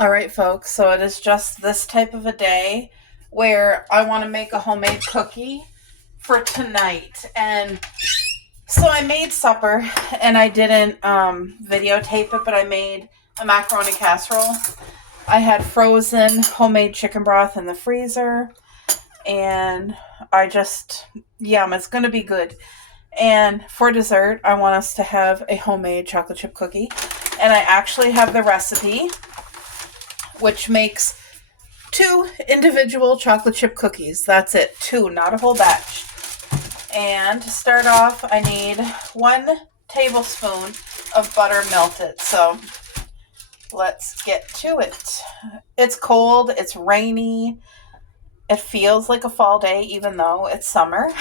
All right, folks, so it is just this type of a day where I want to make a homemade cookie for tonight. And so I made supper and I didn't videotape it, but I made a macaroni casserole. I had frozen homemade chicken broth in the freezer, and yum, it's going to be good. And for dessert, I want us to have a homemade chocolate chip cookie. And I actually have the recipe, which makes 2 individual chocolate chip cookies. That's it, 2, not a whole batch. And to start off, I need 1 tablespoon of butter melted. So let's get to it. It's cold, it's rainy, it feels like a fall day even though it's summer.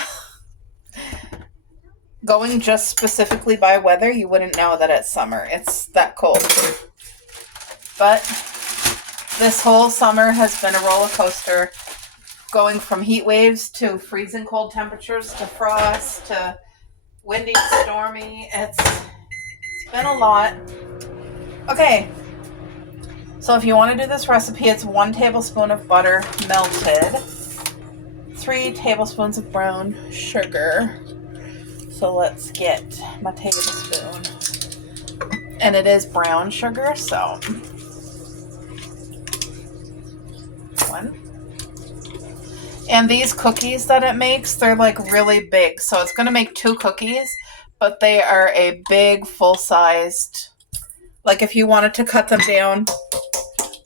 Going just specifically by weather, you wouldn't know that it's summer. It's that cold. But this whole summer has been a roller coaster, going from heat waves to freezing cold temperatures to frost to windy, stormy. It's been a lot. Okay, so if you want to do this recipe, it's 1 tablespoon of butter melted, 3 tablespoons of brown sugar. So let's get my tablespoon. And it is brown sugar, so 1. And these cookies that it makes, they're like really big. So it's going to make 2 cookies, but they are a big, full-sized. Like if you wanted to cut them down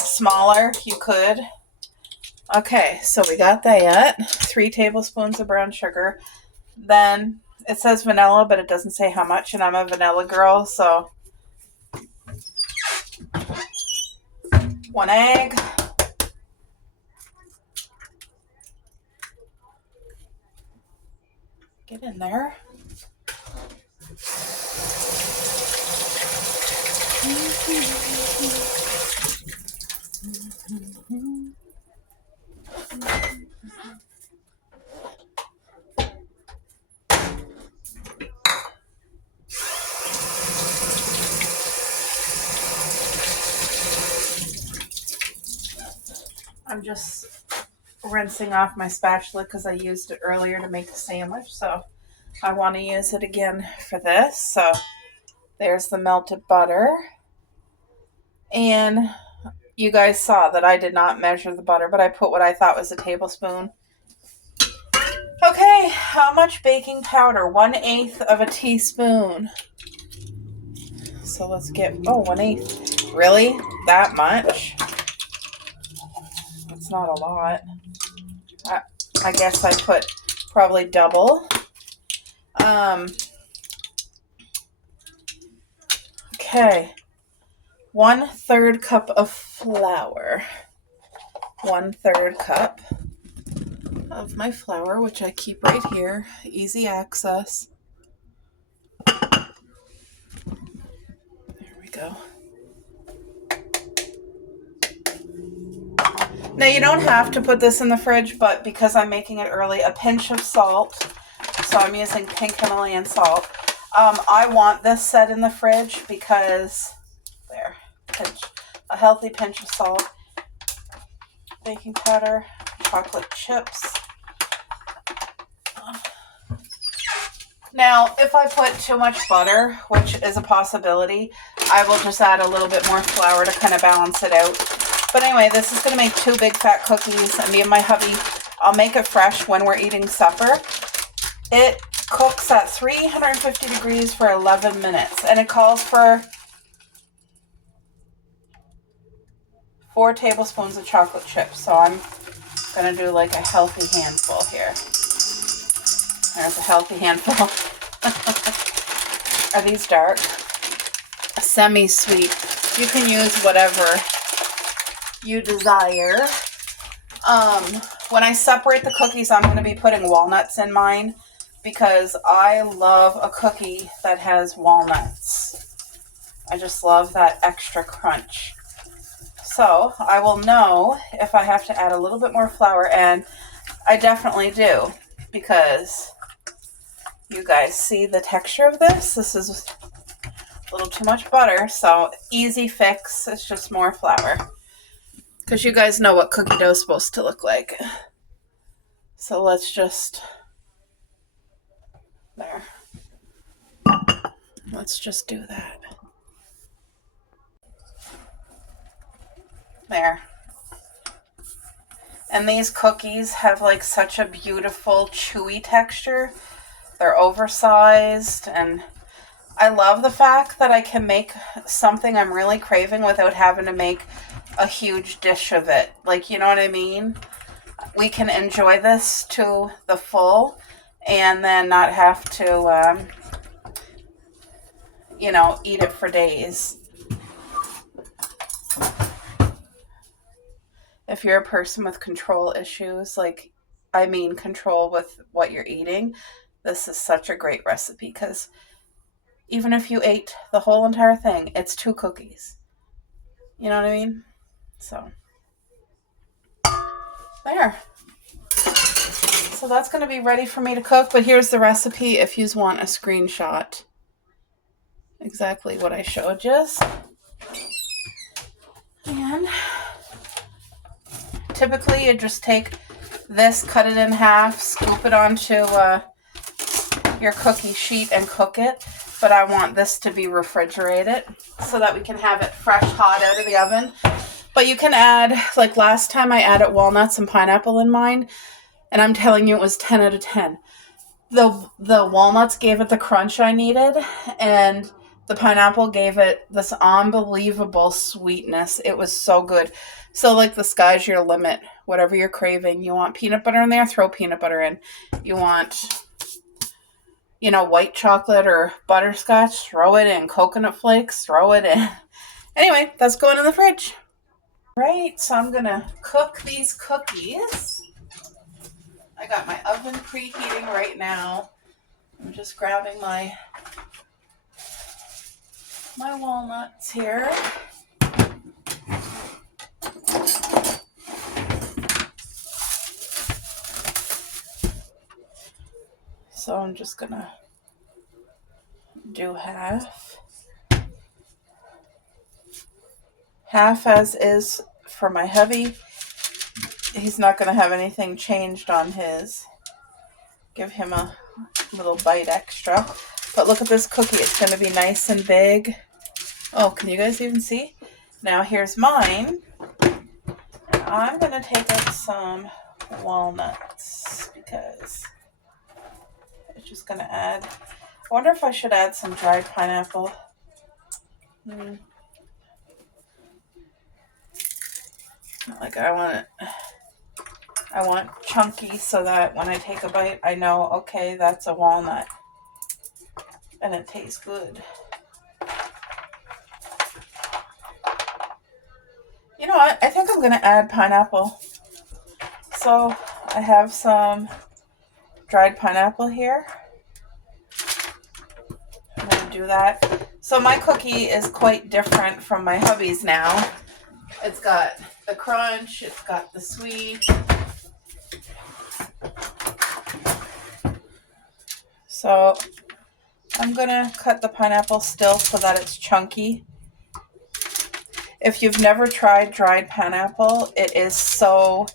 smaller, you could. Okay, so we got that. 3 tablespoons of brown sugar. Then it says vanilla, but it doesn't say how much, and I'm a vanilla girl, so 1 egg. Get in there. I'm just rinsing off my spatula because I used it earlier to make a sandwich, so I want to use it again for this. So there's the melted butter. And you guys saw that I did not measure the butter, but I put what I thought was a tablespoon. Okay, how much baking powder? 1/8 of a teaspoon. So let's get, 1/8. Really? That much? That's not a lot. I guess I put probably double. Okay. 1/3 cup of flour. 1/3 cup of my flour, which I keep right here. Easy access. There we go. Now you don't have to put this in the fridge, but because I'm making it early, a pinch of salt. So I'm using pink Himalayan salt. I want this set in the fridge because a healthy pinch of salt, baking powder, chocolate chips. Now, if I put too much butter, which is a possibility, I will just add a little bit more flour to kind of balance it out. But anyway, this is going to make 2 big fat cookies, and me and my hubby, I'll make it fresh when we're eating supper. It cooks at 350 degrees for 11 minutes, and it calls for 4 tablespoons of chocolate chips. So I'm going to do like a healthy handful here. There's a healthy handful. Are these dark? Semi-sweet. You can use whatever you desire. When I separate the cookies, I'm going to be putting walnuts in mine because I love a cookie that has walnuts. I just love that extra crunch. So I will know if I have to add a little bit more flour, and I definitely do because you guys see the texture of this. This is a little too much butter, so easy fix. It's just more flour. because you guys know what cookie dough is supposed to look like. So let's just, there. Let's just do that. There. And these cookies have like such a beautiful chewy texture. They're oversized, and I love the fact that I can make something I'm really craving without having to make a huge dish of it. Like, you know what I mean? We can enjoy this to the full and then not have to, eat it for days. If you're a person with control issues, control with what you're eating, this is such a great recipe, because even if you ate the whole entire thing, it's 2 cookies. You know what I mean? So, there. So that's going to be ready for me to cook, but here's the recipe if you want a screenshot. Exactly what I showed you. And typically you just take this, cut it in half, scoop it onto your cookie sheet and cook it. But I want this to be refrigerated so that we can have it fresh, hot out of the oven. But you can add, like last time I added walnuts and pineapple in mine, and I'm telling you it was 10 out of 10. The walnuts gave it the crunch I needed, and the pineapple gave it this unbelievable sweetness. It was so good. So like the sky's your limit. Whatever you're craving. You want peanut butter in there? Throw peanut butter in. You want, white chocolate or butterscotch? Throw it in. Coconut flakes? Throw it in. Anyway, that's going in the fridge. Right, so I'm going to cook these cookies. I got my oven preheating right now. I'm just grabbing my walnuts here. So I'm just gonna do half. Half as is for my hubby. He's not gonna have anything changed on his. Give him a little bite extra. But look at this cookie. It's gonna be nice and big. Oh, can you guys even see? Now here's mine. I'm gonna take out some walnuts because it's just gonna add. I wonder if I should add some dried pineapple. Like I want chunky so that when I take a bite, I know, okay, that's a walnut. And it tastes good. You know what? I think I'm going to add pineapple. So I have some dried pineapple here. I'm going to do that. So my cookie is quite different from my hubby's now. It's got the crunch. It's got the sweet. So I'm going to cut the pineapple still so that it's chunky. If you've never tried dried pineapple, it is so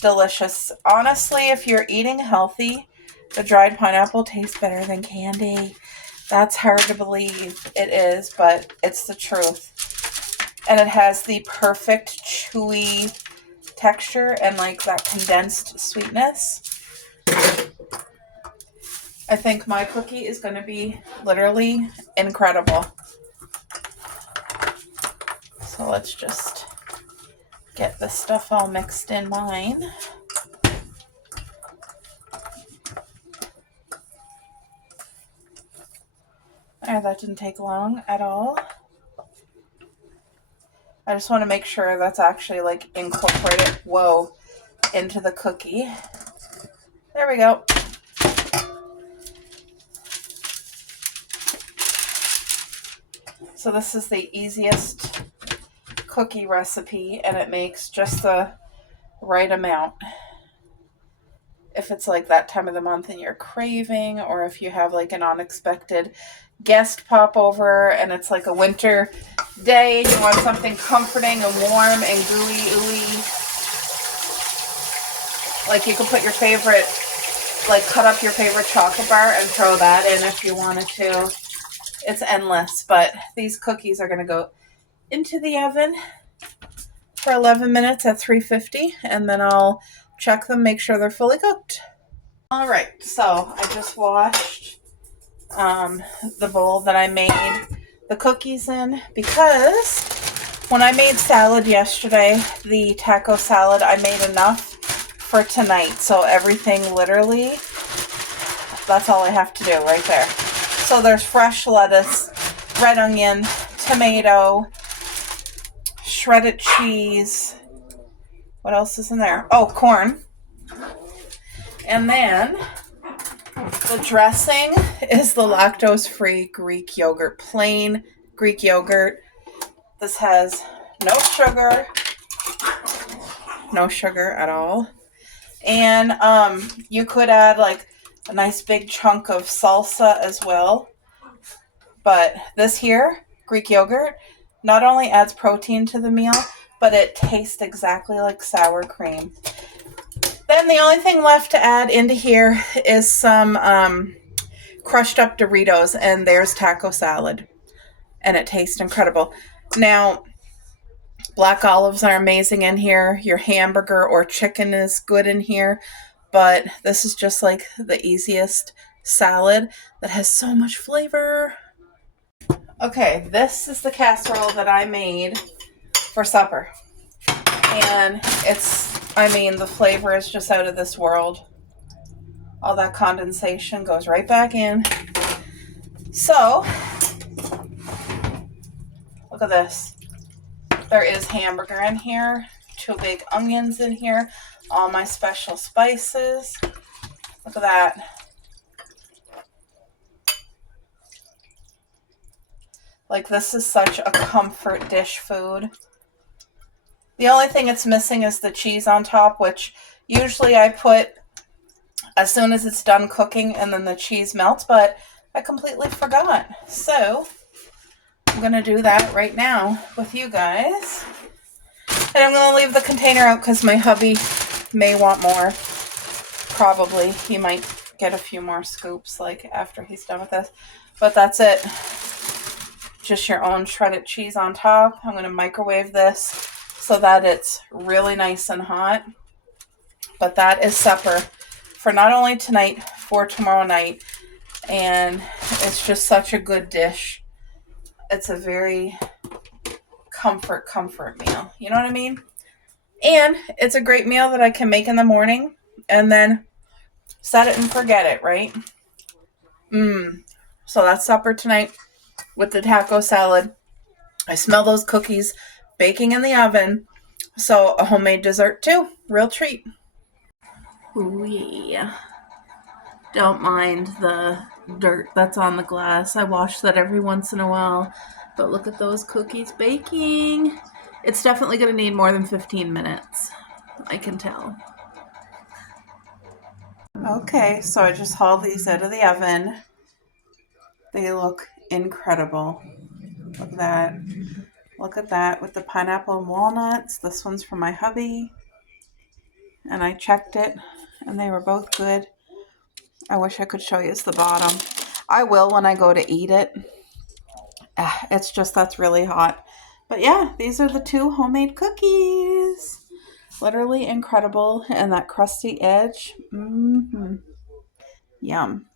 delicious. Honestly, if you're eating healthy, the dried pineapple tastes better than candy. That's hard to believe. It is, but it's the truth. And it has the perfect chewy texture and like that condensed sweetness. I think my cookie is going to be literally incredible. So let's just get this stuff all mixed in mine. There, that didn't take long at all. I just want to make sure that's actually like incorporated, into the cookie. There we go. So this is the easiest cookie recipe, and it makes just the right amount. If it's like that time of the month and you're craving, or if you have like an unexpected guest pop over and it's like a winter day and you want something comforting and warm and gooey, ooey, like you can put your favorite, like cut up your favorite chocolate bar and throw that in if you wanted to. It's endless, but these cookies are going to go into the oven for 11 minutes at 350, and then I'll check them, make sure they're fully cooked. All right, so I just washed the bowl that I made the cookies in, because when I made salad yesterday, the taco salad, I made enough for tonight. So everything literally, that's all I have to do right there. So there's fresh lettuce, red onion, tomato, shredded cheese. What else is in there? Oh, corn. And then the dressing is the lactose-free Greek yogurt, plain Greek yogurt. This has no sugar at all. And you could add like a nice big chunk of salsa as well. But this here, Greek yogurt, not only adds protein to the meal, but it tastes exactly like sour cream. Then the only thing left to add into here is some crushed up Doritos, and there's taco salad. And it tastes incredible. Now, black olives are amazing in here. Your hamburger or chicken is good in here. But this is just like the easiest salad that has so much flavor. Okay, this is the casserole that I made for supper. And the flavor is just out of this world. All that condensation goes right back in. So, look at this. There is hamburger in here, 2 big onions in here, all my special spices. Look at that. Like, this is such a comfort dish food. The only thing it's missing is the cheese on top, which usually I put as soon as it's done cooking and then the cheese melts, but I completely forgot. So I'm going to do that right now with you guys. And I'm going to leave the container out because my hubby may want more. Probably. He might get a few more scoops like after he's done with this. But that's it. Just your own shredded cheese on top. I'm going to microwave this so that it's really nice and hot. But that is supper for not only tonight, for tomorrow night. And it's just such a good dish. It's a very comfort meal. You know what I mean? And it's a great meal that I can make in the morning and then set it and forget it, right? So that's supper tonight with the taco salad. I smell those cookies baking in the oven. So a homemade dessert too. Real treat. Ooh, yeah. Don't mind the dirt that's on the glass. I wash that every once in a while. But look at those cookies baking. It's definitely going to need more than 15 minutes. I can tell. Okay, so I just hauled these out of the oven. They look incredible. Look at that. Look at that with the pineapple and walnuts. This one's from my hubby. And I checked it, and they were both good. I wish I could show you the bottom. I will when I go to eat it. It's just that's really hot. But yeah, these are the 2 homemade cookies. Literally incredible. And that crusty edge. Yum.